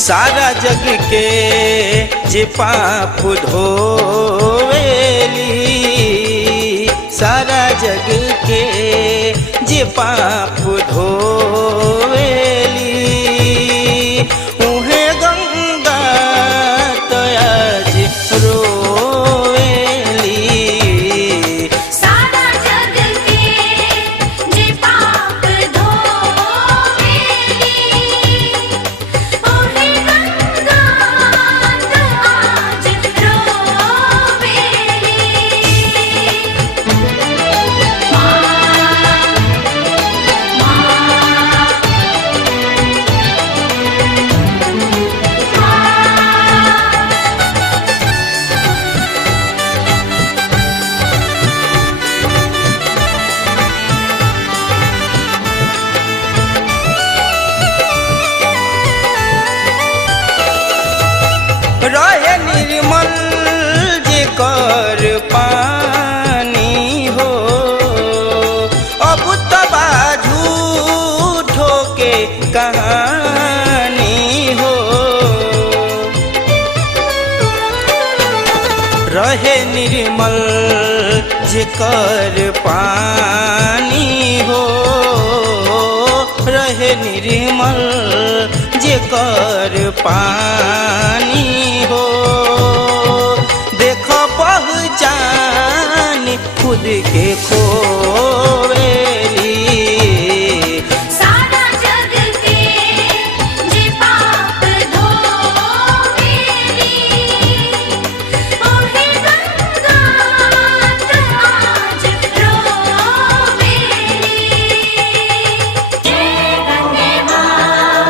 सारा जग के जे पाप धोवेली, सारा जग के जे पाप धोवेली, उहे गंगा तयाज रोवेली। सारा जग के जे पाप धोवेली, उहे गंगा तयाज रोवेली। रहे निर्मल जेकर पानी हो, अब तबा झूठो के कहानी हो। रहे निर्मल जेकर पानी हो, रहे निर्मल जेकर पानी हो। देखो पहचान खुद के खोवेली। सारा जग के जे पाप धोवेली, उहे गंगा तयाज रोवेली। जय गंगे मां,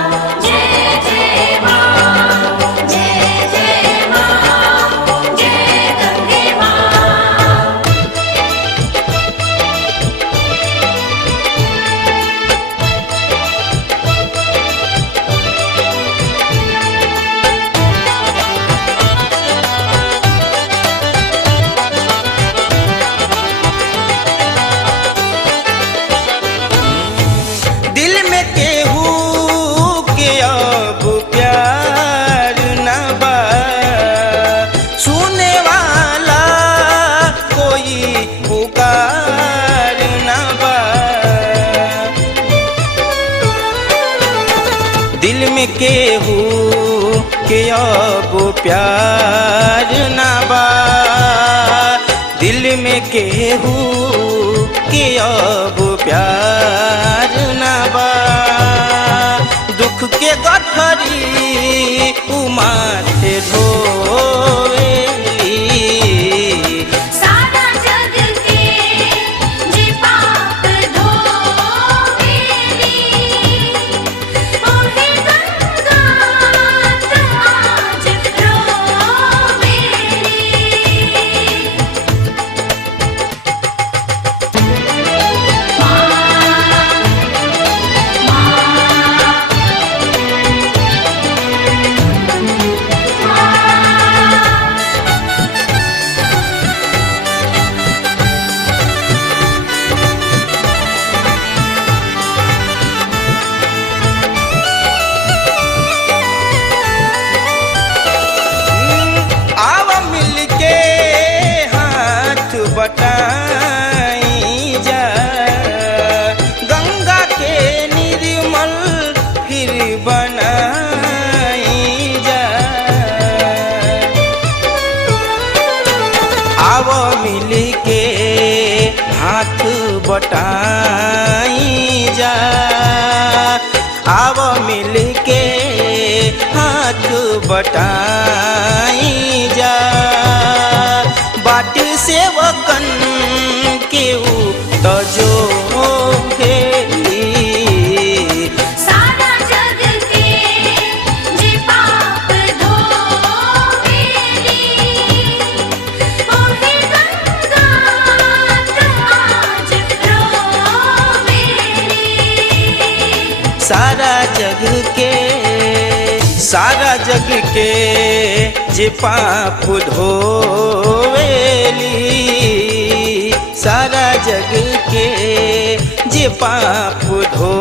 जय जय मां, जय जय मां, जय गंगे मां। दिल में केहू के अब प्यार न बा, सुने वाला कोई पुकार न बा। दिल में केहू के अब प्यार न बा, दिल में केहू के अब प्यार न बा। दुख के गठरी उमाथे ढोवेली। सारा जग के जे पाप धोवेली, उहे गंगा तयाज रोवेली। आव मिलके हाथ बटाई जा, गंगा के निर्मल फिर बनाई जा। आव मिलके हाथ बटाई जा, आव मिलके हाथ बटाई जा। बाट सेवकन केहू तो जो हेली। सारा जग के जे पाप धोवेली, उहे गंगा तयाज रोवेली। सारा जग के जे पाप धोवेली, सारा जग के जे पाप धो